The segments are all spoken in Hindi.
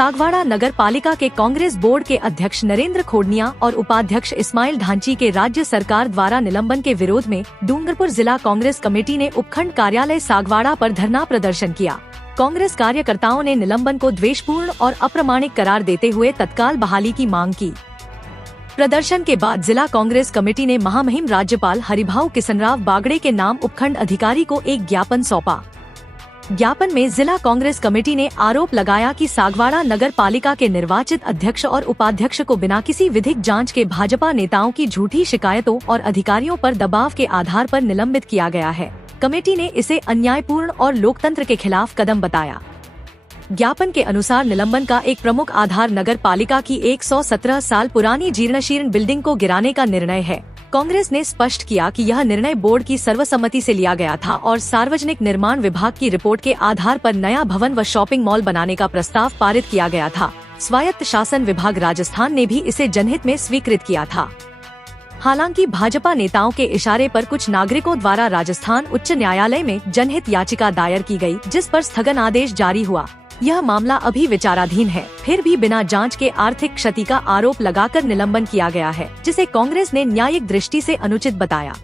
सागवाड़ा नगर पालिका के कांग्रेस बोर्ड के अध्यक्ष नरेंद्र खोडनिया और उपाध्यक्ष इस्माइल ढांची के राज्य सरकार द्वारा निलंबन के विरोध में डूंगरपुर जिला कांग्रेस कमेटी ने उपखंड कार्यालय सागवाड़ा पर धरना प्रदर्शन किया। कांग्रेस कार्यकर्ताओं ने निलंबन को द्वेषपूर्ण और अप्रमाणिक करार देते हुए तत्काल बहाली की मांग की। प्रदर्शन के बाद जिला कांग्रेस कमेटी ने महामहिम राज्यपाल हरिभाऊ किसनराव बागड़े के नाम उपखंड अधिकारी को एक ज्ञापन सौंपा। ज्ञापन में जिला कांग्रेस कमेटी ने आरोप लगाया कि सागवाड़ा नगर पालिका के निर्वाचित अध्यक्ष और उपाध्यक्ष को बिना किसी विधिक जांच के भाजपा नेताओं की झूठी शिकायतों और अधिकारियों पर दबाव के आधार पर निलंबित किया गया है। कमेटी ने इसे अन्यायपूर्ण और लोकतंत्र के खिलाफ कदम बताया। ज्ञापन के अनुसार निलंबन का एक प्रमुख आधार नगर पालिका की 117 साल पुरानी जीर्णशीर्ण बिल्डिंग को गिराने का निर्णय है। कांग्रेस ने स्पष्ट किया कि यह निर्णय बोर्ड की सर्वसम्मति से लिया गया था और सार्वजनिक निर्माण विभाग की रिपोर्ट के आधार पर नया भवन व शॉपिंग मॉल बनाने का प्रस्ताव पारित किया गया था। स्वायत्त शासन विभाग राजस्थान ने भी इसे जनहित में स्वीकृत किया था। हालांकि भाजपा नेताओं के इशारे पर कुछ नागरिकों द्वारा राजस्थान उच्च न्यायालय में जनहित याचिका दायर की गई, जिस पर स्थगन आदेश जारी हुआ। यह मामला अभी विचाराधीन है। फिर भी बिना जांच के आर्थिक क्षति का आरोप लगाकर निलंबन किया गया है, जिसे कांग्रेस ने न्यायिक दृष्टि से अनुचित बताया।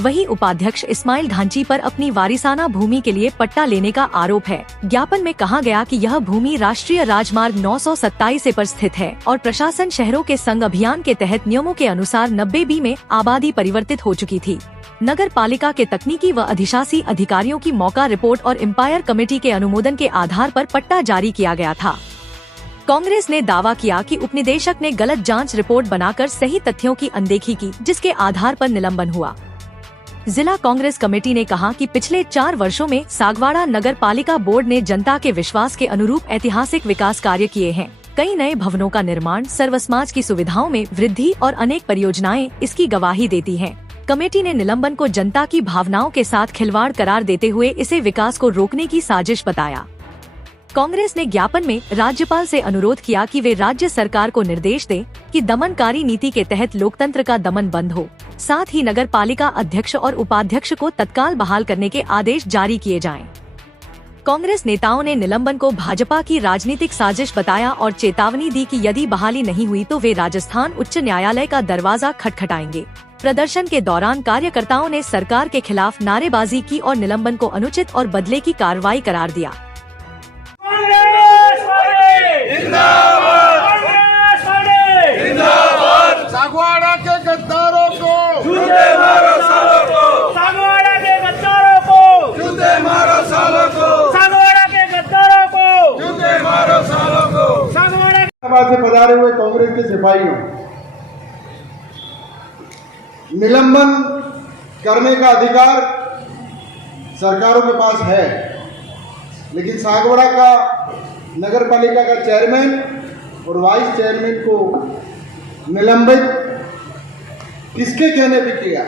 वहीं उपाध्यक्ष इस्माइल ढांची पर अपनी वारिसाना भूमि के लिए पट्टा लेने का आरोप है। ज्ञापन में कहा गया कि यह भूमि राष्ट्रीय राजमार्ग 927 पर स्थित है और प्रशासन शहरों के संग अभियान के तहत नियमों के अनुसार 90B में आबादी परिवर्तित हो चुकी थी। नगर पालिका के तकनीकी व अधिशासी अधिकारियों की मौका रिपोर्ट और एम्पायर कमेटी के अनुमोदन के आधार पर पट्टा जारी किया गया था। कांग्रेस ने दावा किया कि उपनिदेशक ने गलत जांच रिपोर्ट बनाकर सही तथ्यों की अनदेखी की, जिसके आधार पर निलंबन हुआ। जिला कांग्रेस कमेटी ने कहा कि पिछले 4 वर्षों में सागवाड़ा नगर पालिका बोर्ड ने जनता के विश्वास के अनुरूप ऐतिहासिक विकास कार्य किए हैं। कई नए भवनों का निर्माण, सर्वसमाज की सुविधाओं में वृद्धि और अनेक परियोजनाएं इसकी गवाही देती हैं। कमेटी ने निलंबन को जनता की भावनाओं के साथ खिलवाड़ करार देते हुए इसे विकास को रोकने की साजिश बताया। कांग्रेस ने ज्ञापन में राज्यपाल से अनुरोध किया कि वे राज्य सरकार को निर्देश दें कि दमनकारी नीति के तहत लोकतंत्र का दमन बंद हो। साथ ही नगर पालिका अध्यक्ष और उपाध्यक्ष को तत्काल बहाल करने के आदेश जारी किए जाएं। कांग्रेस नेताओं ने निलंबन को भाजपा की राजनीतिक साजिश बताया और चेतावनी दी कि यदि बहाली नहीं हुई तो वे राजस्थान उच्च न्यायालय का दरवाजा खटखटाएंगे। प्रदर्शन के दौरान कार्यकर्ताओं ने सरकार के खिलाफ नारेबाजी की और निलंबन को अनुचित और बदले की कार्रवाई करार दिया। सागवाड़ा के गद्दारों को जूते मारो सालों को, सागवाड़ा के गद्दारों को जूते मारो सालों को, सागवाड़ा के गद्दारों को जूते मारो सालों को। सागवाड़ा से पधारे हुए कांग्रेस के सिपाहियों, निलंबन करने का अधिकार सरकारों के पास है, लेकिन सागवाड़ा का नगर पालिका का चेयरमैन और वाइस चेयरमैन को निलंबित किसके कहने पे किया,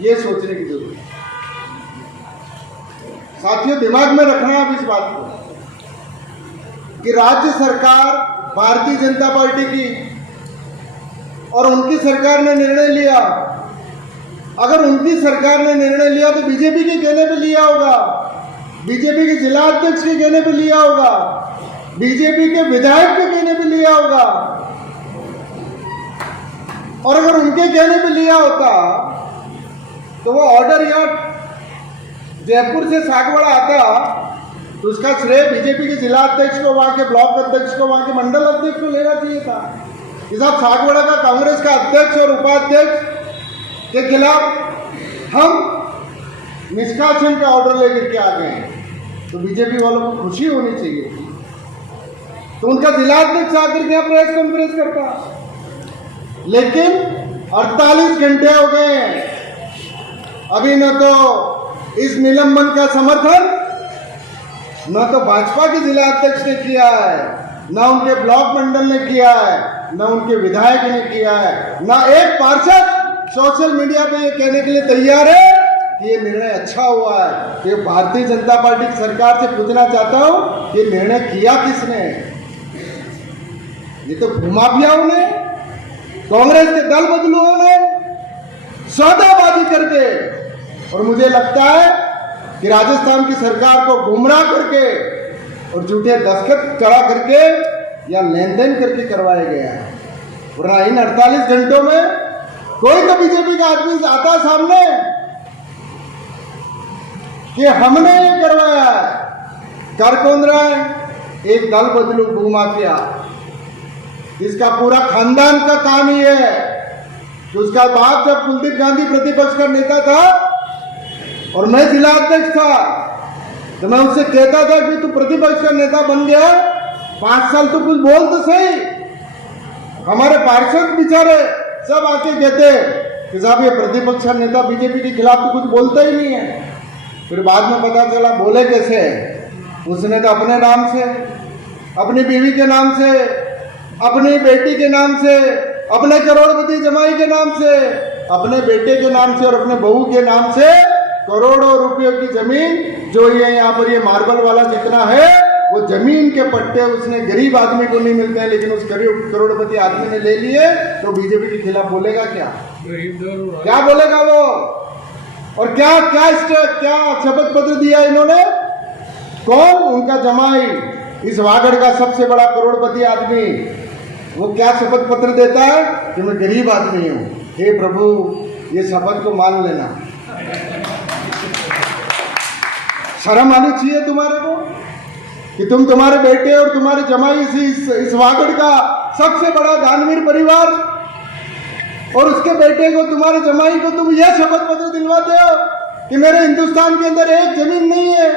ये सोचने की जरूरत है। साथियों, दिमाग में रखना आप इस बात को कि राज्य सरकार भारतीय जनता पार्टी की और उनकी सरकार ने निर्णय लिया। अगर उनकी सरकार ने निर्णय लिया तो बीजेपी के कहने पे लिया होगा, बीजेपी के जिला अध्यक्ष के कहने पे लिया होगा, बीजेपी के विधायक के कहने पे लिया होगा। और अगर उनके कहने पे लिया होता तो वो ऑर्डर यहाँ जयपुर से सागवाड़ा आता तो उसका श्रेय बीजेपी के जिला अध्यक्ष को, वहां के ब्लॉक अध्यक्ष को, वहां के मंडल अध्यक्ष को लेना चाहिए था। इस सागवाड़ा का कांग्रेस का अध्यक्ष और उपाध्यक्ष के खिलाफ हम निष्कासन का ऑर्डर लेकर के आ गए हैं, तो बीजेपी वालों को खुशी होनी चाहिए थी। तो उनका जिला अध्यक्ष आकर के प्रेस कॉन्फ्रेंस करता, लेकिन 48 घंटे हो गए हैं, अभी न तो इस निलंबन का समर्थन न तो भाजपा के जिला अध्यक्ष ने किया है, न उनके ब्लॉक मंडल ने किया है, न उनके विधायक ने किया है, न एक पार्षद सोशल मीडिया पे ये कहने के लिए तैयार है कि ये निर्णय अच्छा हुआ है। ये भारतीय जनता पार्टी की सरकार से पूछना चाहता हूं, ये निर्णय किया किसने? ये तो भूमाफियाओं ने, कांग्रेस के दल बदलुओं ने सौदाबाजी करके, और मुझे लगता है कि राजस्थान की सरकार को गुमराह करके और झूठे दस्तखत चढ़ा करके या लेन देन करके करवाया गया है। वरना इन 48 घंटों में कोई तो बीजेपी का आदमी आता सामने कि हमने ये करवाया है। कर कौन रहा है? एक दल बदलू भूमाफिया, इसका पूरा खानदान का काम ही है कि उसका बाप जब कुलदीप गांधी प्रतिपक्ष का नेता था और मैं जिला अध्यक्ष था तो मैं उससे कहता था कि तू प्रतिपक्ष का नेता बन गया, 5 साल तो कुछ बोल तो सही। हमारे पार्षद बेचारे सब आके कहते कि साहब ये प्रतिपक्ष का नेता बीजेपी के खिलाफ तो कुछ बोलता ही नहीं है। फिर बाद में पता चला बोले कैसे, उसने तो अपने नाम से, अपनी बीवी के नाम से, अपनी बेटी के नाम से, अपने करोड़पति जमाई के नाम से, अपने बेटे के नाम से और अपने बहू के नाम से करोड़ों रुपयों की जमीन, जो ये यहाँ पर ये मार्बल वाला जितना है वो जमीन के पट्टे उसने गरीब आदमी को नहीं मिलते हैं, लेकिन उस गरीब करोड़पति आदमी ने ले लिए। तो बीजेपी के खिलाफ बोलेगा क्या? क्या बोलेगा वो? और क्या क्या क्या शपथ पत्र दिया इन्होंने? कौन? उनका जमाई, इस वागड़ का सबसे बड़ा करोड़पति आदमी, वो क्या शपथ पत्र देता है कि मैं गरीब आदमी हूं। हे प्रभु, ये शपथ को मान लेना। शर्म आनी चाहिए तुम्हारे को कि तुम्हारे बेटे और तुम्हारे जमाई इस वागड़ का सबसे बड़ा दानवीर परिवार और उसके बेटे को, तुम्हारे जमाई को तुम यह शपथ पत्र दिलवाते हो कि मेरे हिंदुस्तान के अंदर एक जमीन नहीं है,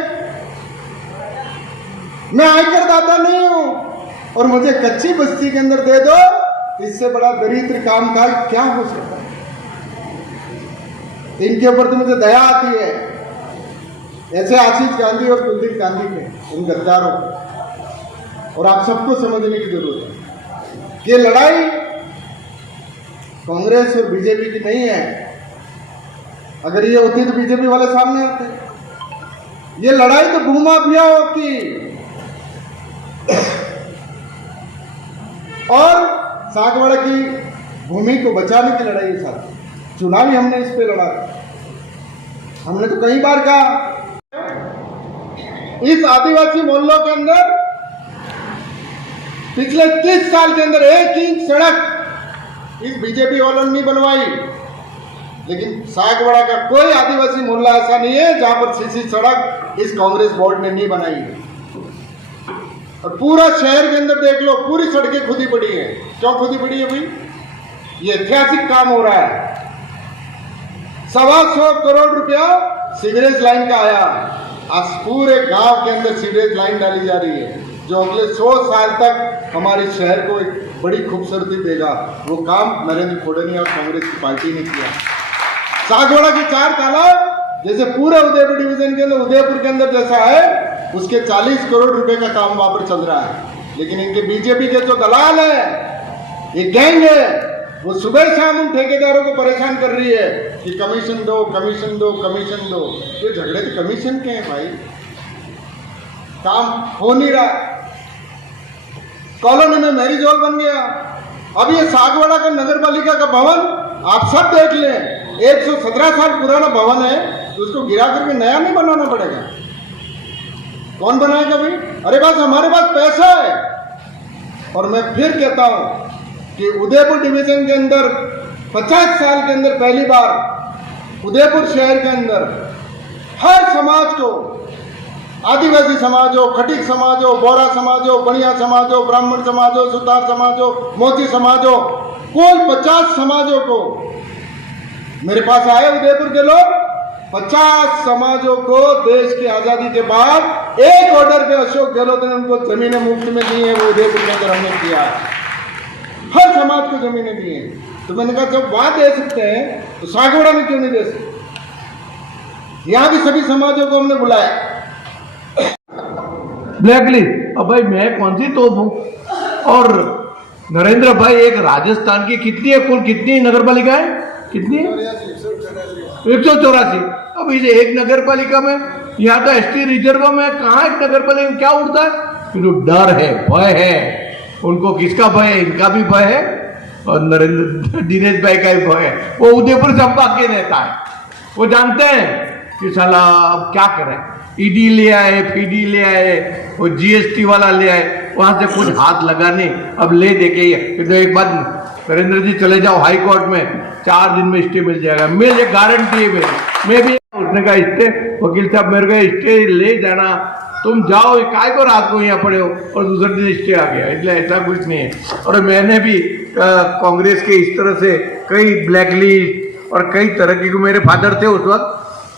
मैं आयकर दाता नहीं हूं और मुझे कच्ची बस्ती के अंदर दे दो। इससे बड़ा दरिद्र काम का क्या हो सकता है? इनके ऊपर तो मुझे दया आती है, ऐसे आशीष गांधी और कुलदीप गांधी के, उन गद्दारों को। और आप सबको समझने की जरूरत है कि लड़ाई कांग्रेस और बीजेपी की नहीं है। अगर ये होती तो बीजेपी वाले सामने आते। ये लड़ाई तो भूमाफियाओं की और सागवाड़ा की भूमि को बचाने की लड़ाई है। साथ चुनावी हमने इस पे लड़ा, हमने तो कई बार कहा इस आदिवासी मोहल्लों के अंदर पिछले 30 साल के अंदर 1 इंच सड़क इस बीजेपी वालों ने नहीं बनवाई। लेकिन सागवाड़ा का कोई आदिवासी मोहल्ला ऐसा नहीं है जहां पर सीसी सड़क इस कांग्रेस बोर्ड ने नहीं बनाई। और पूरा शहर के अंदर देख लो, पूरी सड़कें खुदी पड़ी है। क्यों खुदी पड़ी है भाई? ये ऐतिहासिक काम हो रहा है। 125 करोड़ रुपया सीवरेज लाइन का आया। आज पूरे गांव के अंदर सीवरेज लाइन डाली जा रही है, जो अगले 100 साल तक हमारे शहर को एक बड़ी खूबसूरती देगा। वो काम नरेंद्र खोड़नी और कांग्रेस की पार्टी ने किया। सागवाड़ा की 4 तालाब जैसे पूरे उदयपुर डिवीजन के अंदर, उदयपुर के अंदर जैसा है, उसके 40 करोड़ रुपए का काम वहां पर चल रहा है। लेकिन इनके बीजेपी के जो दलाल है, ये गैंग है, वो सुबह शाम उन ठेकेदारों को परेशान कर रही है कि कमीशन दो, कमीशन दो, कमीशन दो। ये झगड़े तो कमीशन के हैं भाई, काम हो नहीं रहा। कॉलोनी में मैरिज हॉल बन गया। अब ये सागवाड़ा का नगर पालिका का भवन आप सब देख लें, 117 साल पुराना भवन है, तो उसको गिरा करके नया नहीं बनाना पड़ेगा। कौन बनाएगा भाई? अरे बस हमारे पास पैसा है। और मैं फिर कहता हूं कि उदयपुर डिवीजन के अंदर 50 साल के अंदर पहली बार उदयपुर शहर के अंदर हर समाज को, आदिवासी समाज हो, खटीक समाज हो, बोरा समाज हो, बनिया समाज हो, ब्राह्मण समाज हो, सुतार समाज हो, मोची समाज हो, कुल 50 समाजों को मेरे पास आए उदयपुर के लोग। 50 समाजों को देश की आजादी के बाद एक ऑर्डर पे अशोक गहलोत ने उनको जमीनें मुफ्त में दी है। वो उदयपुर के अंदर हमने किया, हर समाज को जमीनें दी हैं। तो मैंने कहा जब वहां दे सकते हैं तो सागवाड़ा में क्यों नहीं दे सकते? यहां भी सभी समाजों को हमने बुलाया। ब्लैकलिस्ट, अब भाई मैं कौन सी तोप हूं? और नरेंद्र भाई, एक राजस्थान की कितनी है, कुल कितनी नगर पालिका है? कितनी है? 184। अब इसे एक नगर पालिका में, यहाँ तो एसटी रिजर्व में कहाँ एक नगर पालिका में क्या उड़ता है? तो डर है, भय है उनको। किसका भय है? इनका भी भय है और नरेंद्र दिनेश भाई का भी भय है। वो उदयपुर से भाग के रहता है। वो जानते हैं कि साला अब क्या करें, ईडी ले आए, पीडी ले आए, वो जीएसटी वाला ले आए, वहां से कुछ हाथ लगाने अब ले दे के तो एक बात नरेंद्र जी चले जाओ हाई कोर्ट में, 4 दिन में स्टे मिल जाएगा, मेरे गारंटी है मेरी। मैं भी उसने कहा स्टे, वकील साहब मेरे को स्टे ले जाना, तुम जाओ, काय को रात को यहाँ पड़े हो, और दूसरे दिन स्टे आ गया, इसलिए ऐसा कुछ नहीं है। और मैंने भी कांग्रेस के इस तरह से कई ब्लैकलिस्ट और कई तरह की, मेरे फादर थे उस वक्त,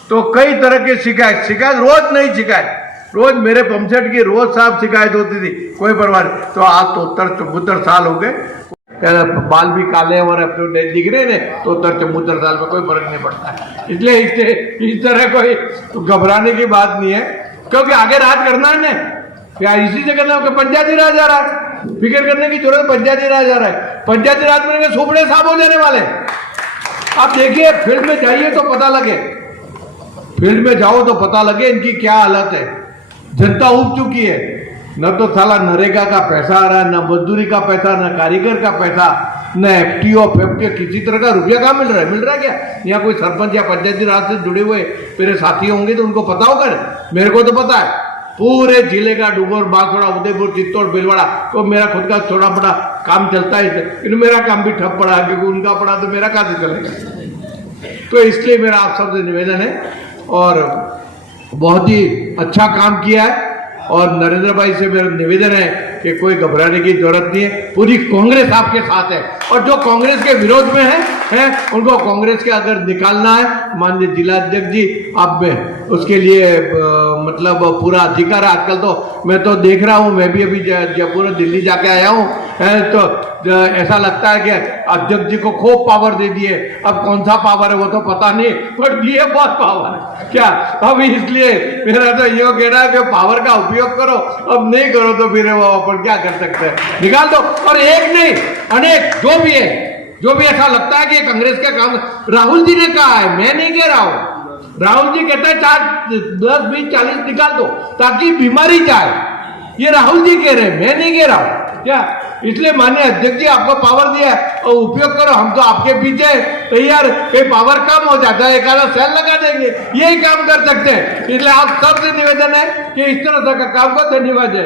तो कई तरह के शिकायत रोज नहीं, शिकायत रोज मेरे पंपसेट की रोज साहब शिकायत होती थी, कोई परवाह नहीं। तो आज तो 73 साल हो गए, बाल भी काले और अपने दिख रहे ने, तो 73 साल में कोई फर्क नहीं पड़ता है। इसलिए इस तरह कोई घबराने की बात नहीं है, क्योंकि आगे राज करना है ना, क्या इसी से करना है, पंचायती राज आ रहा है, फिक्र करने की जरूरत, पंचायती राज आ रहा है, पंचायती राज में सुपड़े साफ हो जाने वाले। आप देखिए, फील्ड में जाइए तो पता लगे, फील्ड में जाओ तो पता लगे इनकी क्या हालत है। जनता उब चुकी है, न तो साला नरेगा का पैसा आ रहा है, न मजदूरी का पैसा, न कारीगर का पैसा, न एफटीओ किसी तरह का रुपया कहाँ मिल रहा है क्या? यहाँ कोई सरपंच या पंचायती राज से जुड़े हुए मेरे साथी होंगे तो उनको पता होगा, मेरे को तो पता है। पूरे जिले का डूंगर, बांसवाड़ा, उदयपुर, चित्तौड़, भीलवाड़ा, तो मेरा खुद का थोड़ा बड़ा काम चलता है, लेकिन मेरा काम भी ठप पड़ा, क्योंकि उनका पड़ा तो मेरा कहाँ से चलेगा। तो इसलिए मेरा आप सबसे निवेदन है, और बहुत ही अच्छा काम किया है, और नरेंद्र भाई से मेरा निवेदन है कि कोई घबराने की जरूरत नहीं है, पूरी कांग्रेस आपके साथ है, और जो कांग्रेस के विरोध में है उनको कांग्रेस के अगर निकालना है, माननीय जिलाध्यक्ष जी, आप उसके लिए मतलब पूरा अधिकार है। आजकल तो मैं तो देख रहा हूँ, मैं भी अभी जयपुर दिल्ली जाके आया हूँ, तो ऐसा लगता है कि अध्यक्ष जी को खूब पावर दे दिए, अब कौन सा पावर है वो तो पता नहीं, पर दिए बहुत पावर है क्या। अब इसलिए मेरा तो ये कहना है कि पावर का उपयोग करो, अब नहीं करो तो फिर वो अपन क्या कर सकते हैं, निकाल दो। और एक नहीं, अनेक जो भी है, जो भी ऐसा लगता है कि कांग्रेस का काम, राहुल जी ने कहा है, मैं नहीं कह रहा हूं, राहुल जी कहता है 4, 10, 20, 40 निकाल दो ताकि बीमारी जाए, ये राहुल जी कह रहे हैं, मैं नहीं कह रहा हूं क्या। इसलिए माननीय अध्यक्ष जी आपको पावर दिया है और उपयोग करो, हम तो आपके पीछे तैयार, कहीं पावर कम हो जाता है एक आधा सेल लगा देंगे, यही काम कर सकते हैं। इसलिए आप सबसे निवेदन है कि इस तरह का काम को धन्यवाद है।